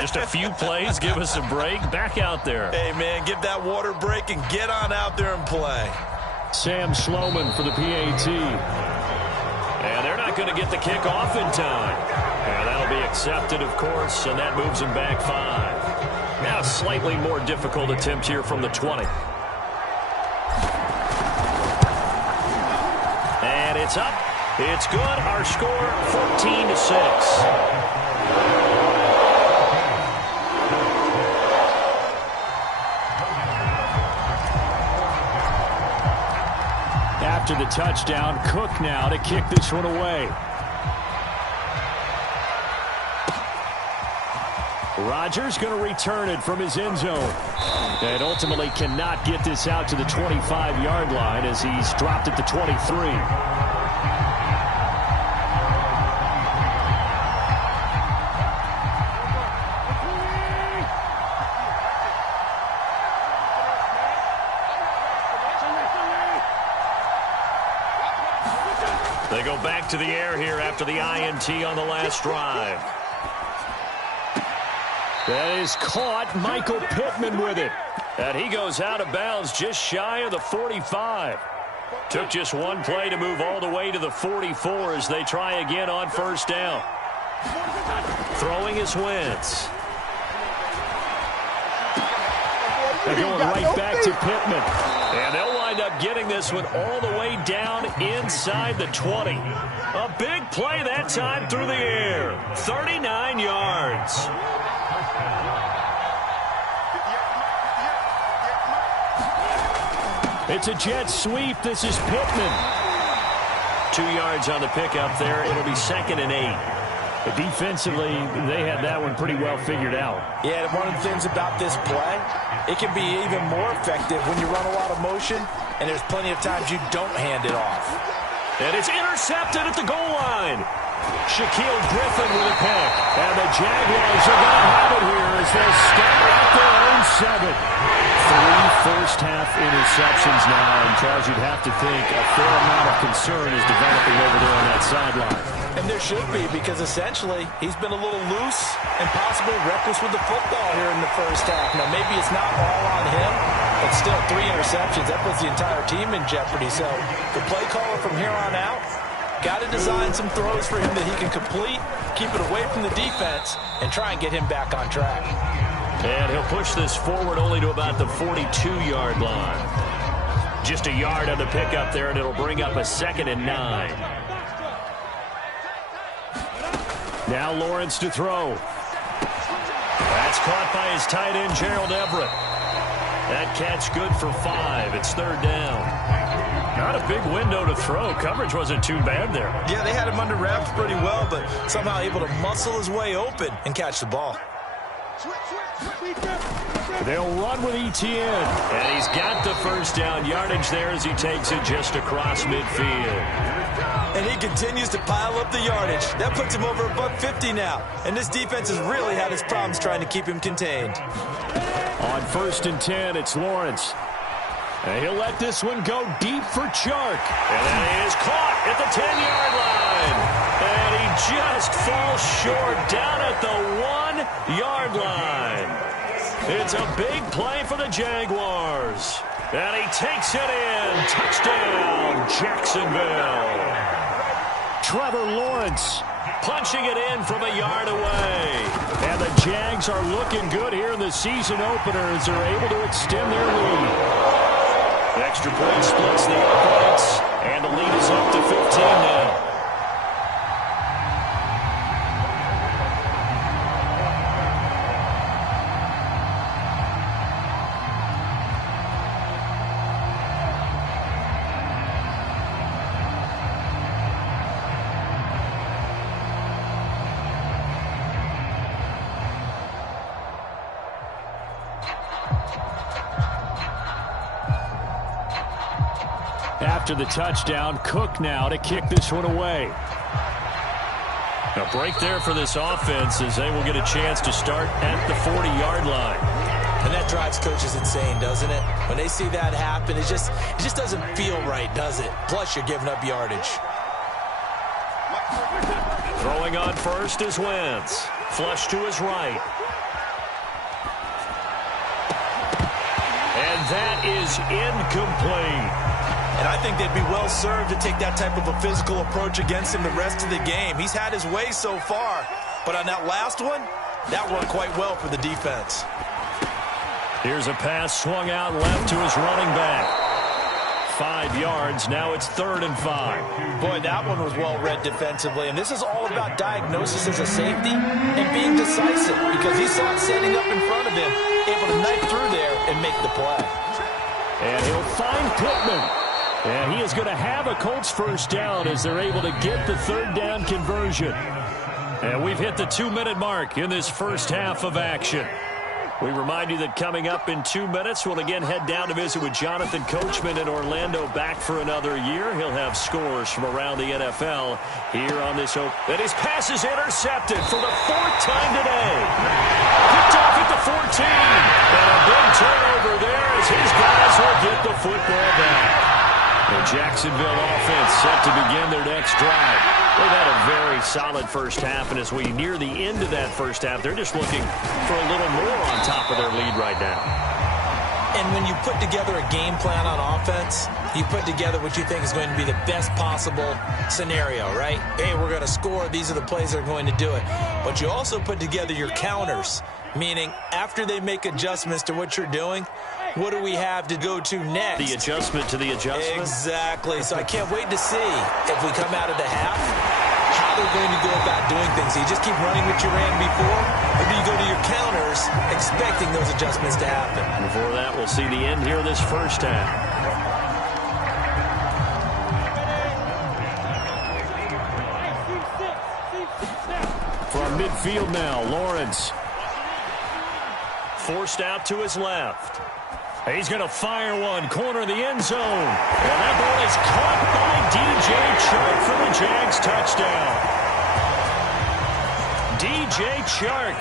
just a few plays. Give us a break. Back out there. Hey, man, give that water break and get on out there and play. Sam Schloman for the PAT. And they're not going to get the kick off in time. And that'll be accepted, of course, and that moves them back 5. Now, slightly more difficult attempt here from the 20. And it's up. It's good. Our score, 14-6. After the touchdown, Cook now to kick this one away. Rodgers going to return it from his end zone. And ultimately cannot get this out to the 25-yard line as he's dropped at the 23. They go back to the air here after the INT on the last drive. That is caught. Michael Pittman with it. And he goes out of bounds just shy of the 45. Took just one play to move all the way to the 44 as they try again on first down. Throwing is Wentz. They're going right back to Pittman. And they'll wind up getting this one all the way down inside the 20. A big play that time through the air. 39 yards. It's a jet sweep. This is Pittman. 2 yards on the pickup there. It'll be 2nd and 8. But defensively, they had that one pretty well figured out. Yeah, one of the things about this play, it can be even more effective when you run a lot of motion, and there's plenty of times you don't hand it off. And it's intercepted at the goal line. Shaquille Griffin with a pick. And the Jaguars are going to have it here as they scatter out their own 7. 3 first-half interceptions now, and Charles, you'd have to think a fair amount of concern is developing over there on that sideline. And there should be, because essentially he's been a little loose and possibly reckless with the football here in the first half. Now, maybe it's not all on him, but still 3 interceptions. That puts the entire team in jeopardy. So the play caller from here on out got to design some throws for him that he can complete, keep it away from the defense, and try and get him back on track. And he'll push this forward only to about the 42-yard line. Just a yard on the pickup there, and it'll bring up a 2nd and 9. Now Lawrence to throw. That's caught by his tight end, Gerald Everett. That catch good for 5. It's 3rd down. Not a big window to throw. Coverage wasn't too bad there. Yeah, they had him under wraps pretty well, but somehow able to muscle his way open and catch the ball. They'll run with Etienne. And he's got the first down yardage there as he takes it just across midfield. And he continues to pile up the yardage. That puts him over $150 now. And this defense has really had its problems trying to keep him contained. On 1st and 10, it's Lawrence. And he'll let this one go deep for Chark. And that is caught at the 10-yard line. And he just falls short down at the 1-yard line. It's a big play for the Jaguars. And he takes it in. Touchdown, Jacksonville. Trevor Lawrence punching it in from a yard away. And the Jags are looking good here in the season opener as they're able to extend their lead. The extra point splits the uprights, and the lead is up to 15 now. After the touchdown, Cook now to kick this one away. A break there for this offense as they will get a chance to start at the 40-yard line. And that drives coaches insane, doesn't it? When they see that happen, it just doesn't feel right, does it? Plus, you're giving up yardage. Throwing on first is Wentz. Flush to his right. And that is incomplete. And I think they'd be well served to take that type of a physical approach against him the rest of the game. He's had his way so far, but on that last one, that worked quite well for the defense. Here's a pass swung out left to his running back. 5 yards. Now it's 3rd and 5. Boy, that one was well read defensively. And this is all about diagnosis as a safety and being decisive, because he saw it setting up in front of him, able to knife through there and make the play. And he'll find Pittman. And he is going to have a Colts first down as they're able to get the 3rd down conversion. And we've hit the 2-minute mark in this first half of action. We remind you that coming up in 2 minutes, we'll again head down to visit with Jonathan Coachman in Orlando, back for another year. He'll have scores from around the NFL here on this open. And his pass is intercepted for the 4th time today. Picked off at the 14. And a big turnover there as his guys will get the football back. The Jacksonville offense set to begin their next drive. They've had a very solid first half, and as we near the end of that first half, they're just looking for a little more on top of their lead right now. And when you put together a game plan on offense, you put together what you think is going to be the best possible scenario, right? Hey, we're going to score. These are the plays that are going to do it. But you also put together your counters, meaning after they make adjustments to what you're doing, what do we have to go to next? The adjustment to the adjustment? Exactly. So I can't wait to see if we come out of the half, how they're going to go about doing things. Do you just keep running what you ran before, or do you go to your counters expecting those adjustments to happen? Before that, we'll see the end here of this first half. From midfield now, Lawrence. Forced out to his left. He's going to fire one, corner of the end zone. And that ball is caught by DJ Chark for the Jags touchdown. DJ Chark,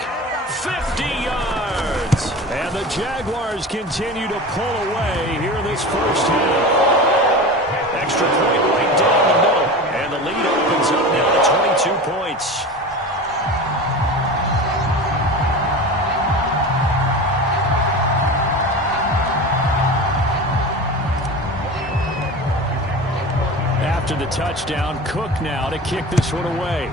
50 yards. And the Jaguars continue to pull away here in this first half. Extra point right down the middle. And the lead opens up now to 22 points. After the touchdown, Cook now to kick this one away.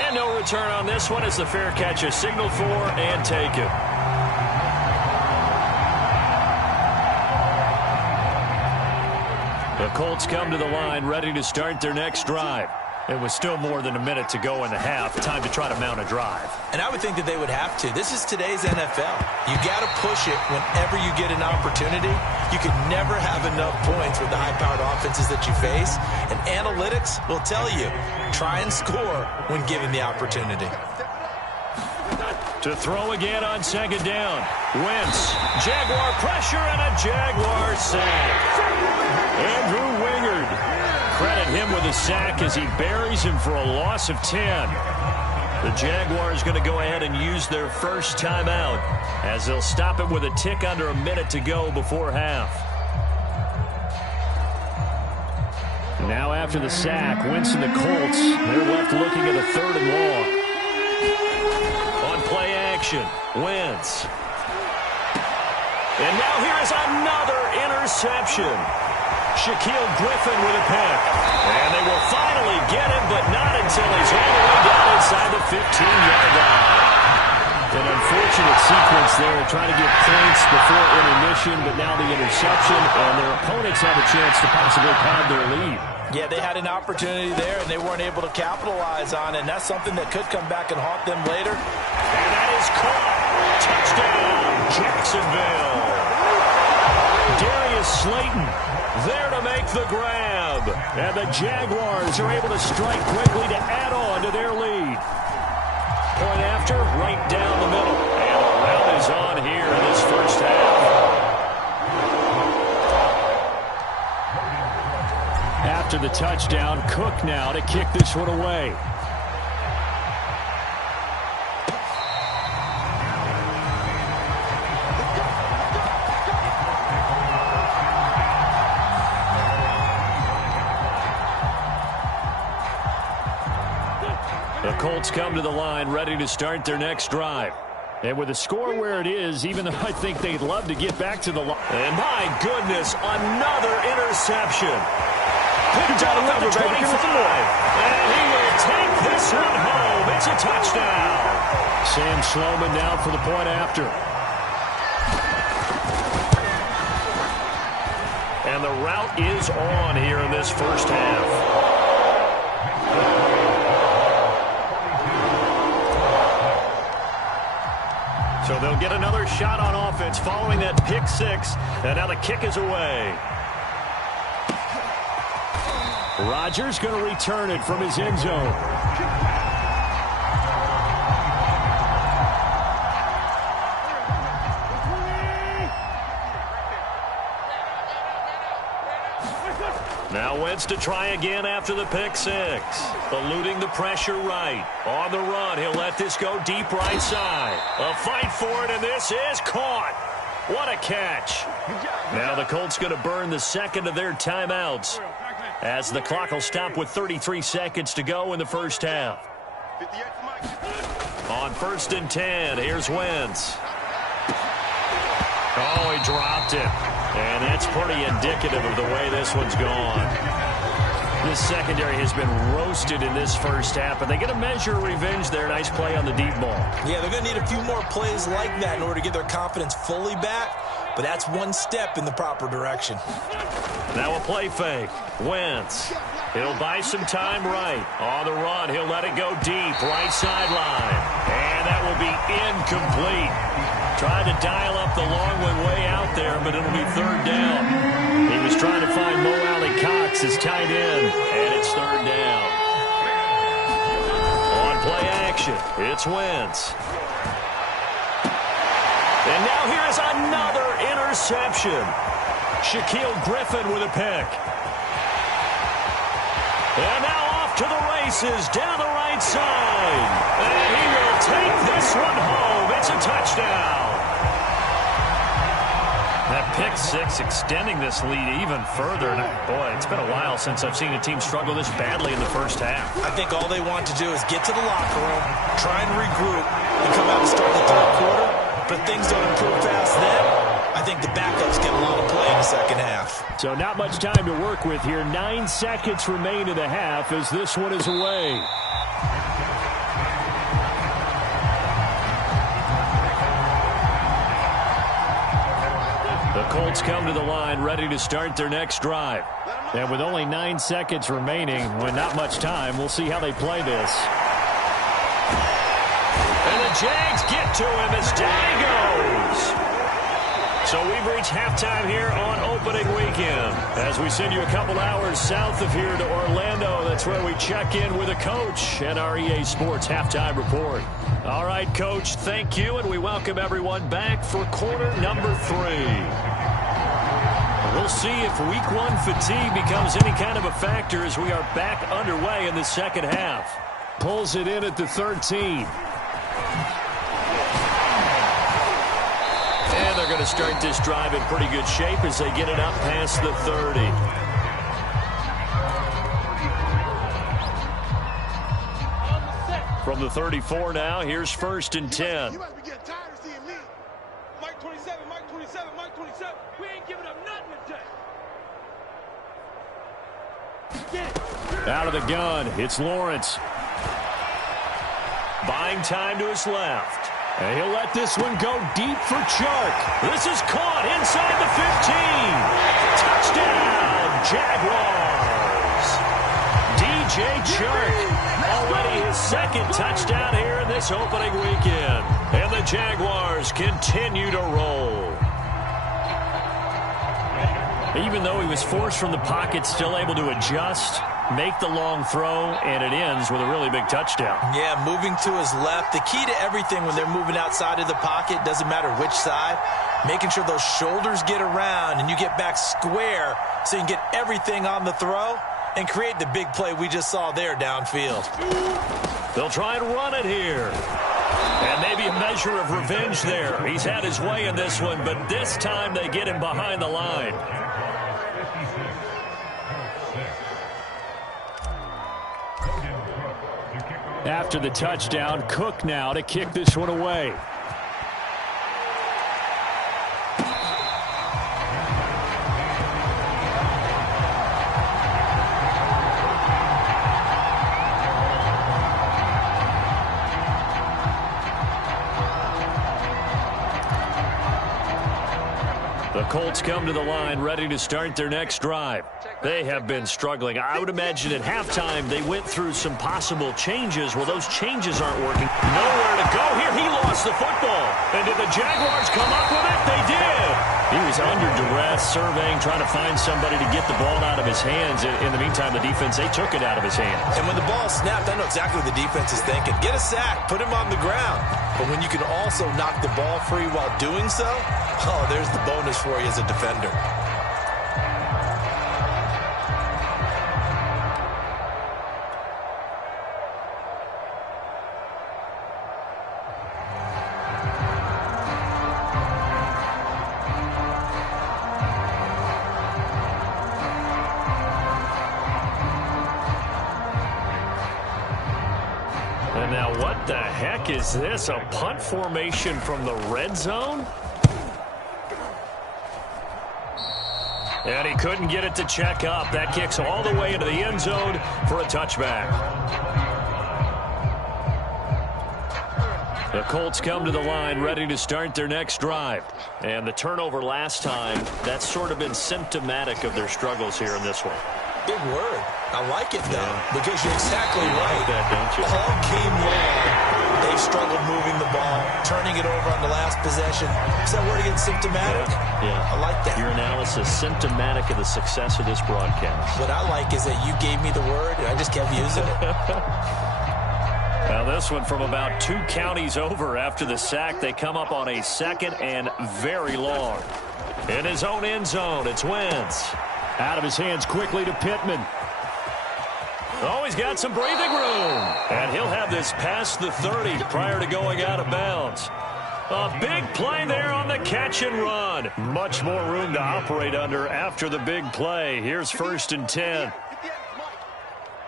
And no return on this one as the fair catch is signaled for and taken. The Colts come to the line ready to start their next drive. It was still more than a minute to go in the half. Time to try to mount a drive. And I would think that they would have to. This is today's NFL. You got to push it whenever you get an opportunity. You can never have enough points with the high-powered offenses that you face. And analytics will tell you, try and score when given the opportunity. To throw again on 2nd down. Wentz. Jaguar pressure and a Jaguar sack. Andrew Wingard. Credit him with a sack as he buries him for a loss of 10. The Jaguars going to go ahead and use their first timeout as they'll stop it with a tick under a minute to go before half. Now after the sack, Wentz and the Colts, they're left looking at a 3rd and long. On play action, Wentz. And now here is another interception. Shaquille Griffin with a pick. And they will finally get him, but not until he's all the way down inside the 15-yard line. An unfortunate sequence there, trying to get points before intermission, but now the interception, and their opponents have a chance to possibly pad their lead. Yeah, they had an opportunity there, and they weren't able to capitalize on it, and that's something that could come back and haunt them later. And that is caught. Touchdown, Jacksonville. Darius Slayton there to make the grab. And the Jaguars are able to strike quickly to add on to their lead. Point after, right down the middle. And the rout is on here in this first half. After the touchdown, Cook now to kick this one away. The Colts come to the line ready to start their next drive. And with the score where it is, even though I think they'd love to get back to the line. And my goodness, another interception. Picked off at the 25. And he will take this one home. It's a touchdown. Sam Sloman now for the point after. And the route is on here in this first half. So they'll get another shot on offense following that pick six. And now the kick is away. Rodgers going to return it from his end zone. Now Wentz to try again after the pick six. Eluding the pressure right. On the run, he'll let this go deep right side. A fight for it, and this is caught. What a catch. Now the Colts going to burn the second of their timeouts as the clock will stop with 33 seconds to go in the first half. On 1st and 10, here's Wentz. Oh, he dropped it. And that's pretty indicative of the way this one's gone. This secondary has been roasted in this first half, and they get a measure of revenge there. Nice play on the deep ball. Yeah, they're going to need a few more plays like that in order to get their confidence fully back, but that's one step in the proper direction. Now a play fake. Wentz. He'll buy some time right. On the run, he'll let it go deep. Right sideline. And that will be incomplete. Tried to dial up the long one way out there, but it'll be third down. He was trying to find Mo Alley-Cox as tight end, and it's third down. On play action, it's Wentz. And now here's another interception. Shaquille Griffin with a pick. And now off to the races down the right side. And he will take this one home. It's a touchdown. That pick six extending this lead even further. And boy, it's been a while since I've seen a team struggle this badly in the first half. I think all they want to do is get to the locker room, try and regroup, and come out and start the third quarter. But things don't improve fast then. I think the backups get a lot of play in the second half. So not much time to work with here. 9 seconds remain in the half as this one is away. The Colts come to the line ready to start their next drive. And with only 9 seconds remaining, when not much time, we'll see how they play this. And the Jags get to him as down he goes. So we've reached halftime here on opening weekend. As we send you a couple hours south of here to Orlando, that's where we check in with a coach and our EA Sports halftime report. All right, Coach, thank you, and we welcome everyone back for quarter number 3. We'll see if week 1 fatigue becomes any kind of a factor as we are back underway in the second half. Pulls it in at the 13. And they're going to start this drive in pretty good shape as they get it up past the 30. From the 34 now, here's 1st and 10. You must be getting tired of seeing me. Mike 27, Mike 27, Mike 27. We ain't giving up nothing today. Out of the gun, it's Lawrence. Buying time to his left. And he'll let this one go deep for Chark. This is caught inside the 15. Touchdown, Jaguars. DJ Chark. Already his second touchdown here in this opening weekend. And the Jaguars continue to roll. Even though he was forced from the pocket, still able to adjust, make the long throw, and it ends with a really big touchdown. Yeah, moving to his left. The key to everything when they're moving outside of the pocket, doesn't matter which side, making sure those shoulders get around and you get back square so you can get everything on the throw and create the big play we just saw there downfield. They'll try and run it here. And maybe a measure of revenge there. He's had his way in this one, but this time they get him behind the line. After the touchdown, Cook now to kick this one away. Colts come to the line ready to start their next drive. They have been struggling. I would imagine at halftime they went through some possible changes. Well, those changes aren't working. Nowhere to go here. He lost the football. And did the Jaguars come up with it? They did. He was under duress, surveying, trying to find somebody to get the ball out of his hands. In the meantime, the defense, they took it out of his hands. And when the ball snapped, I know exactly what the defense is thinking. Get a sack, put him on the ground. But when you can also knock the ball free while doing so, oh, there's the bonus for you as a defender. And now what the heck is this? A punt formation from the red zone? And he couldn't get it to check up. That kicks all the way into the end zone for a touchback. The Colts come to the line ready to start their next drive. And the turnover last time, that's sort of been symptomatic of their struggles here in this one. Big word. I like it, though, because you're exactly you right. Like that, don't you? All game long, they've struggled moving the ball, turning it over on the last possession. Is that word again, symptomatic? Yeah. I like that. Your analysis, symptomatic of the success of this broadcast. What I like is that you gave me the word, and I just kept using it. Now this one from about 2 counties over after the sack. They come up on a second and very long. In his own end zone, it's Wentz. Out of his hands quickly to Pittman. Oh, he's got some breathing room. And he'll have this past the 30 prior to going out of bounds. A big play there on the catch and run. Much more room to operate under after the big play. Here's 1st and 10.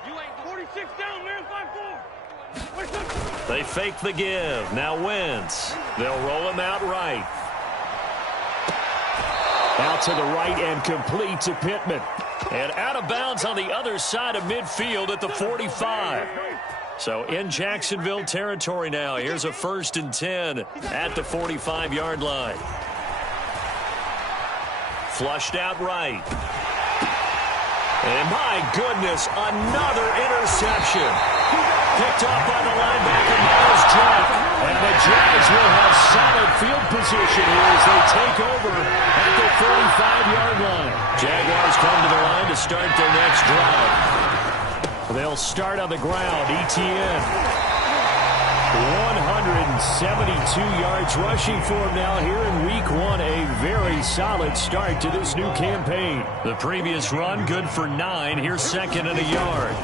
You ain't 46 down, man. 5-4. They fake the give. Now Wentz. They'll roll him out right. Out to the right and complete to Pittman. And out of bounds on the other side of midfield at the 45. So in Jacksonville territory now. Here's a 1st and 10 at the 45-yard line. Flushed out right. And my goodness, another interception. Picked off by the linebacker, Miles Jack. And the Jags will have solid field position here as they take over at the 45-yard line. Jaguars come to the line to start their next drive. They'll start on the ground. ETN. 172 yards rushing for him now here in week 1. A very solid start to this new campaign. The previous run good for 9. Here's 2nd and a yard.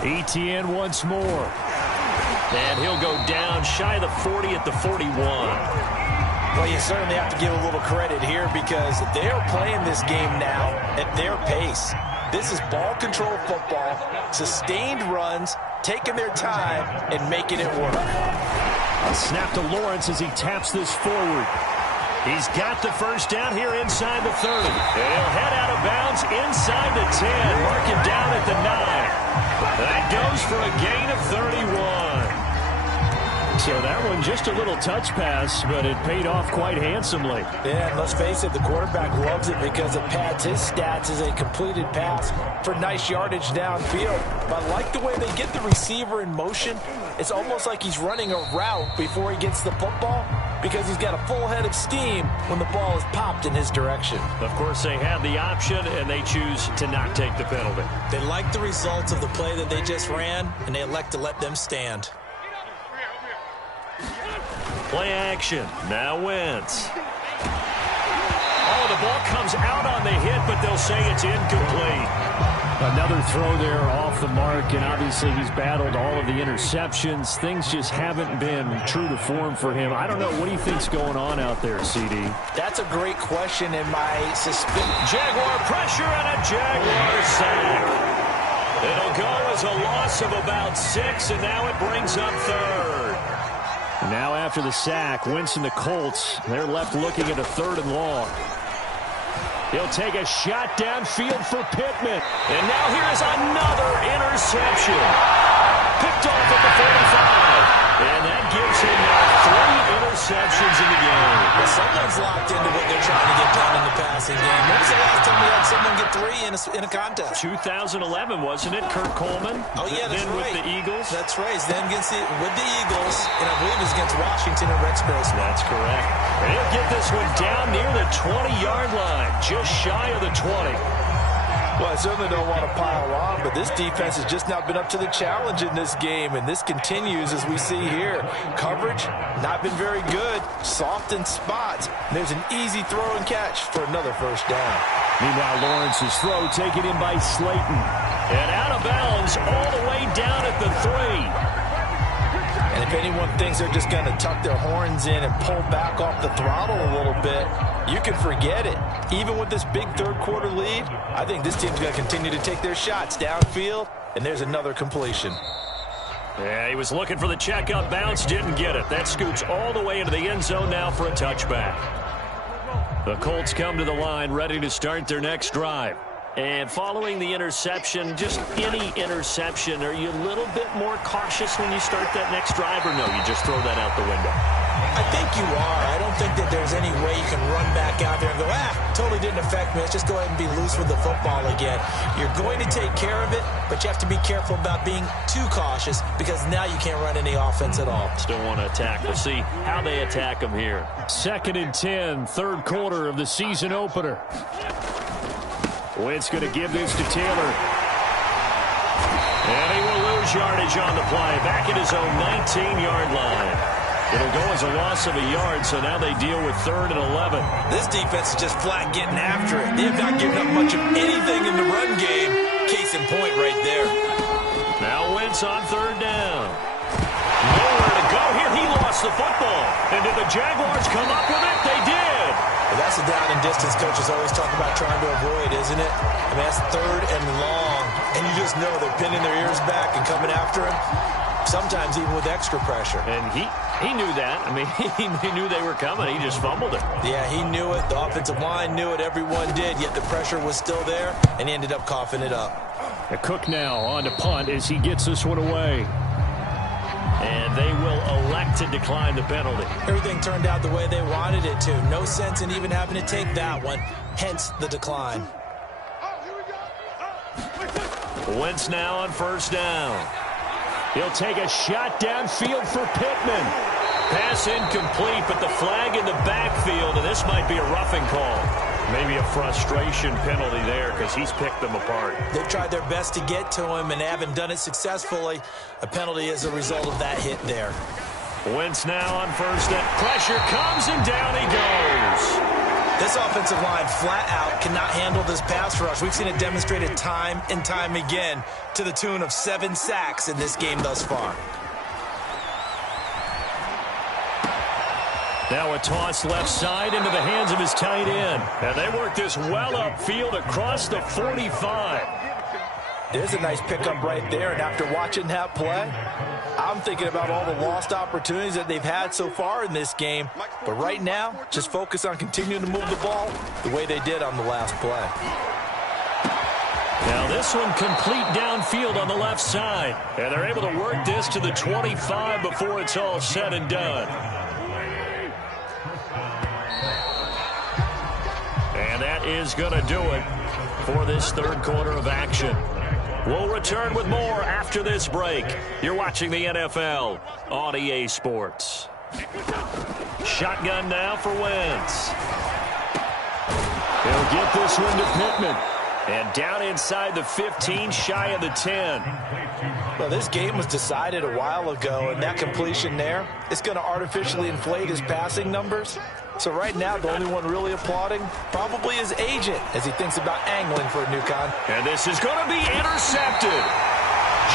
ETN once more. And he'll go down shy of the 40 at the 41. Well, you certainly have to give a little credit here because they're playing this game now at their pace. This is ball control football, sustained runs, taking their time and making it work. A snap to Lawrence as he taps this forward. He's got the first down here inside the 30. And he'll head out of bounds inside the 10. Mark him down at the 9. That goes for a gain of 31. So that one just a little touch pass, but it paid off quite handsomely. Yeah, and let's face it, the quarterback loves it because it pads his stats as a completed pass for nice yardage downfield. But I like the way they get the receiver in motion. It's almost like he's running a route before he gets the football because he's got a full head of steam when the ball is popped in his direction. Of course, they have the option, and they choose to not take the penalty. They like the results of the play that they just ran, and they elect to let them stand. Play action. Now Wentz. Oh, the ball comes out on the hit, but they'll say it's incomplete. Another throw there off the mark, and obviously he's battled all of the interceptions. Things just haven't been true to form for him. I don't know. What do you think's going on out there, CD? That's a great question, and my suspicion. Jaguar pressure and a Jaguar sack. It'll go as a loss of about 6, and now it brings up 3rd. Now after the sack, Wentz and the Colts, they're left looking at a 3rd and long. He'll take a shot downfield for Pittman. And now here's another interception. Picked off at the 45. And that gives him now 3 interceptions in the game. Well, someone's locked into what they're trying to get done in the pass in a contest. 2011, wasn't it? Kurt Coleman. Oh, yeah, that's then right. with the Eagles. That's right. Then with the Eagles, and I believe it was against Washington and Rex Grossman. That's correct. And he'll get this one down near the 20-yard line, just shy of the 20. Well, I certainly don't want to pile on, but this defense has just not been up to the challenge in this game, and this continues as we see here. Coverage, not been very good. Soft in spots. And there's an easy throw and catch for another first down. Meanwhile, Lawrence's throw taken in by Slayton. And out of bounds all the way down at the 3. And if anyone thinks they're just going to tuck their horns in and pull back off the throttle a little bit, you can forget it. Even with this big third-quarter lead, I think this team's going to continue to take their shots downfield, and there's another completion. Yeah, he was looking for the check-up bounce, didn't get it. That scoots all the way into the end zone now for a touchback. The Colts come to the line, ready to start their next drive. And following the interception, just any interception, are you a little bit more cautious when you start that next drive, or no, you just throw that out the window? I think you are. I don't think that there's any way you can run back out there and go, totally didn't affect me. Let's just go ahead and be loose with the football again. You're going to take care of it, but you have to be careful about being too cautious because now you can't run any offense at all. Still want to attack. We'll see how they attack them here. 2nd and 10, third quarter of the season opener. Wentz going to give this to Taylor. And he will lose yardage on the play. Back at his own 19-yard line. It'll go as a loss of a yard, so now they deal with 3rd and 11. This defense is just flat getting after it. They have not given up much of anything in the run game. Case in point right there. Now Wentz on 3rd down. Nowhere to go here. He lost the football. And did the Jaguars come up with it? They did. Well, that's the down and distance coaches always talk about trying to avoid, isn't it? I mean, that's 3rd and long. And you just know they're pinning their ears back and coming after him. Sometimes even with extra pressure. And he knew that. I mean, he knew they were coming. He just fumbled it. Yeah, he knew it. The offensive line knew it. Everyone did. Yet the pressure was still there, and he ended up coughing it up. A Cook now on to punt as he gets this one away. And they will elect to decline the penalty. Everything turned out the way they wanted it to. No sense in even having to take that one. Hence the decline. Wentz now on 1st down. He'll take a shot downfield for Pittman. Pass incomplete, but the flag in the backfield, and this might be a roughing call. Maybe a frustration penalty there because he's picked them apart. They've tried their best to get to him and haven't done it successfully. A penalty as a result of that hit there. Wentz now on 1st down. Pressure comes, and down he goes. This offensive line flat out cannot handle this pass rush. We've seen it demonstrated time and time again to the tune of 7 sacks in this game thus far. Now a toss left side into the hands of his tight end. And they work this well upfield across the 45. There's a nice pickup right there, and after watching that play, I'm thinking about all the lost opportunities that they've had so far in this game. But right now, just focus on continuing to move the ball the way they did on the last play. Now this one complete downfield on the left side. And they're able to work this to the 25 before it's all said and done. And that is going to do it for this third quarter of action. We'll return with more after this break. You're watching the NFL on EA Sports. Shotgun now for Wentz. He'll get this one to Pittman. And down inside the 15, shy of the 10. Well, this game was decided a while ago, and that completion there is going to artificially inflate his passing numbers. So right now, the only one really applauding probably his agent as he thinks about angling for a new con. And this is going to be intercepted.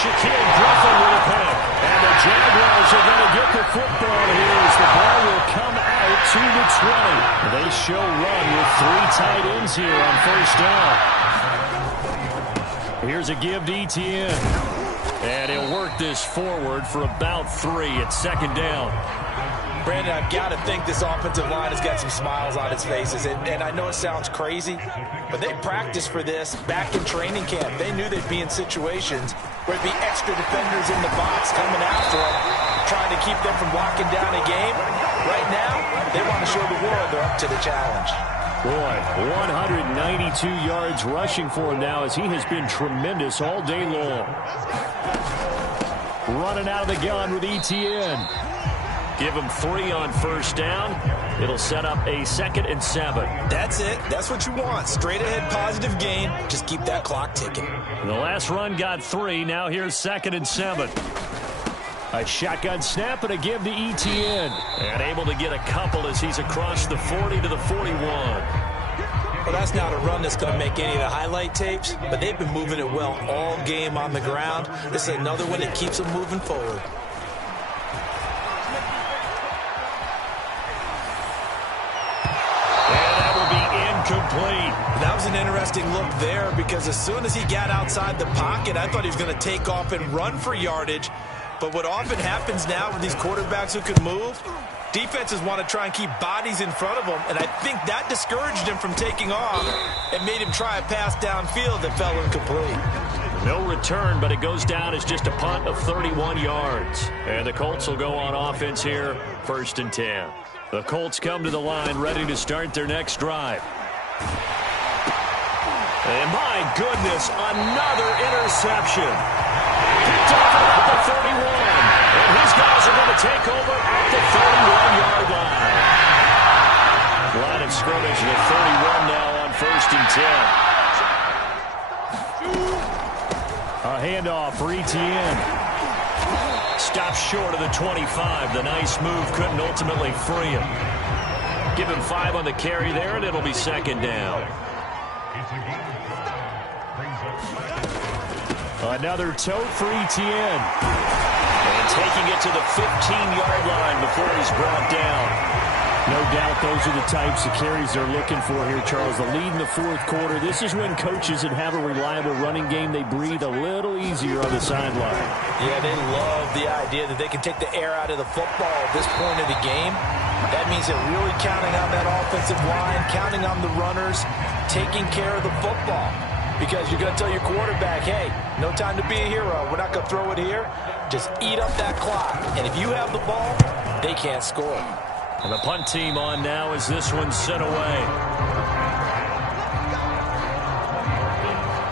Shaquille Griffin with a pick. And the Jaguars are going to get the football here as the ball will come out to the 20. They show run with 3 tight ends here on first down. Here's a give to Etienne. And he'll work this forward for about 3 at second down. Brandon, I've got to think this offensive line has got some smiles on its faces. And I know it sounds crazy, but they practiced for this back in training camp. They knew they'd be in situations where it'd be extra defenders in the box coming after them, trying to keep them from locking down a game. Right now, they want to show the world they're up to the challenge. Boy, 192 yards rushing for him now as he has been tremendous all day long. Running out of the gun with ETN. Give him 3 on first down. It'll set up a 2nd and 7. That's it. That's what you want. Straight ahead positive gain. Just keep that clock ticking. The last run got 3. Now here's 2nd and 7. A shotgun snap and a give to ETN. And able to get a couple as he's across the 40 to the 41. Well, that's not a run that's going to make any of the highlight tapes, but they've been moving it well all game on the ground. This is another one that keeps them moving forward. Complete. That was an interesting look there because as soon as he got outside the pocket, I thought he was going to take off and run for yardage. But what often happens now with these quarterbacks who can move, defenses want to try and keep bodies in front of them, and I think that discouraged him from taking off and made him try a pass downfield that fell incomplete. No return, but it goes down as just a punt of 31 yards. And the Colts will go on offense here, 1st and 10. The Colts come to the line ready to start their next drive. And my goodness, another interception. Picked up at the 31. And his guys are going to take over at the 31-yard line. Line of scrimmage at 31 now on 1st and 10. A handoff for ETN. Stops short of the 25. The nice move couldn't ultimately free him. Give him 5 on the carry there, and it'll be 2nd down. Another tote for ETN. And taking it to the 15-yard line before he's brought down. No doubt those are the types of carries they're looking for here, Charles. The lead in the 4th quarter. This is when coaches that have a reliable running game, they breathe a little easier on the sideline. Yeah, they love the idea that they can take the air out of the football at this point of the game. That means they're really counting on that offensive line, counting on the runners, taking care of the football. Because you're going to tell your quarterback, hey, no time to be a hero. We're not going to throw it here. Just eat up that clock. And if you have the ball, they can't score. And the punt team on now as this one's sent away.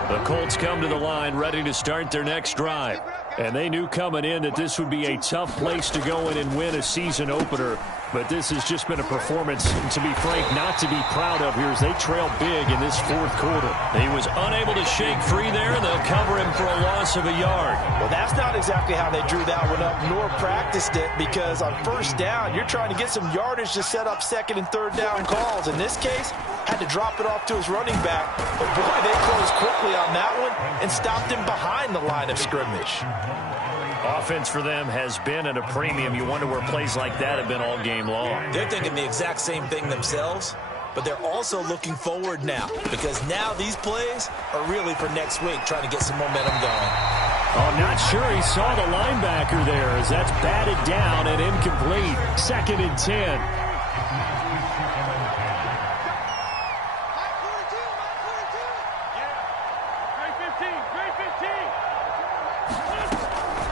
The Colts come to the line ready to start their next drive. And they knew coming in that this would be a tough place to go in and win a season opener. But this has just been a performance, to be frank, not to be proud of here as they trail big in this 4th quarter. He was unable to shake free there, and they'll cover him for a loss of a yard. Well, that's not exactly how they drew that one up nor practiced it, because on 1st down, you're trying to get some yardage to set up 2nd and 3rd down calls. In this case, had to drop it off to his running back. But, boy, they closed quickly on that one and stopped him behind the line of scrimmage. Offense for them has been at a premium. You wonder where plays like that have been all game long. They're thinking the exact same thing themselves, but they're also looking forward now because now these plays are really for next week, trying to get some momentum going. I'm not sure he saw the linebacker there as that's batted down and incomplete. 2nd and 10.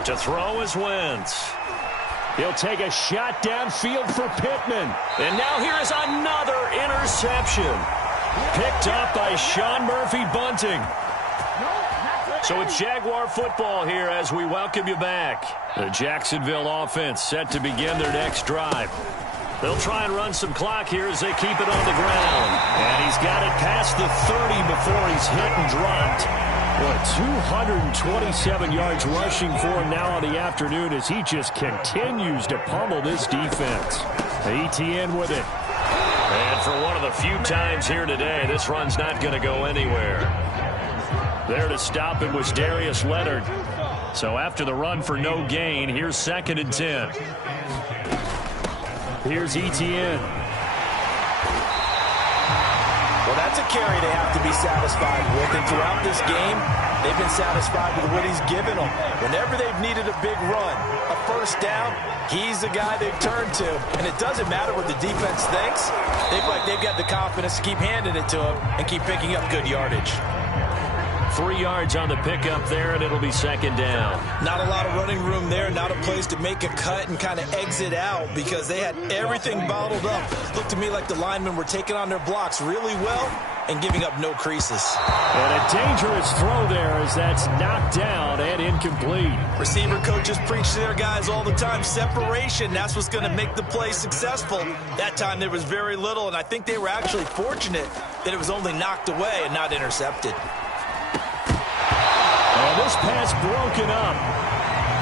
To throw is Wentz. He'll take a shot downfield for Pittman. And now here is another interception. Picked up by Sean Murphy-Bunting. So it's Jaguar football here as we welcome you back. The Jacksonville offense set to begin their next drive. They'll try and run some clock here as they keep it on the ground. And he's got it past the 30 before he's hit and dropped. What, 227 yards rushing for him now on the afternoon as he just continues to pummel this defense. ETN with it. And for one of the few times here today, this run's not going to go anywhere. There to stop it was Darius Leonard. So after the run for no gain, here's 2nd and 10. Here's ETN. Well, that's a carry they have to be satisfied with. And throughout this game, they've been satisfied with what he's given them. Whenever they've needed a big run, a 1st down, he's the guy they've turned to. And it doesn't matter what the defense thinks. They feel like they've got the confidence to keep handing it to him and keep picking up good yardage. 3 yards on the pickup there, and it'll be second down. Not a lot of running room there, not a place to make a cut and kind of exit out because they had everything bottled up. Looked to me like the linemen were taking on their blocks really well and giving up no creases. And a dangerous throw there as that's knocked down and incomplete. Receiver coaches preach to their guys all the time. Separation, that's what's going to make the play successful. That time there was very little, and I think they were actually fortunate that it was only knocked away and not intercepted. And this pass broken up.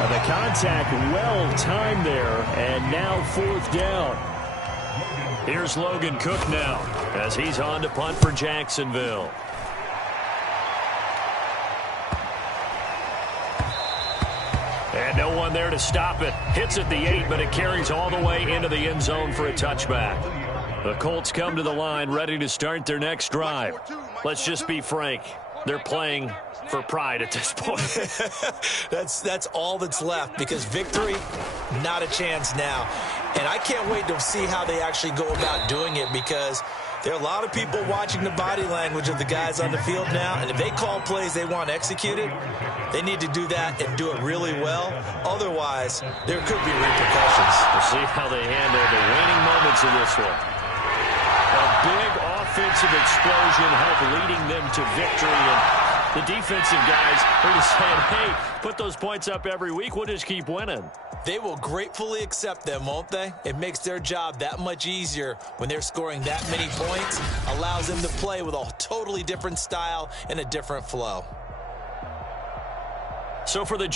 And the contact well timed there, and now 4th down. Here's Logan Cook now as he's on to punt for Jacksonville. And no one there to stop it. Hits at the 8, but it carries all the way into the end zone for a touchback. The Colts come to the line ready to start their next drive. Let's just be frank. They're playing for pride at this point. That's all that's left because victory, not a chance now. And I can't wait to see how they actually go about doing it because there are a lot of people watching the body language of the guys on the field now. And if they call plays they want executed, they need to do that and do it really well. Otherwise, there could be repercussions. We'll see how they handle the waning moments of this one. A big offensive explosion helped leading them to victory. And the defensive guys are just saying, hey, put those points up every week. We'll just keep winning. They will gratefully accept them, won't they? It makes their job that much easier when they're scoring that many points. Allows them to play with a totally different style and a different flow. So for the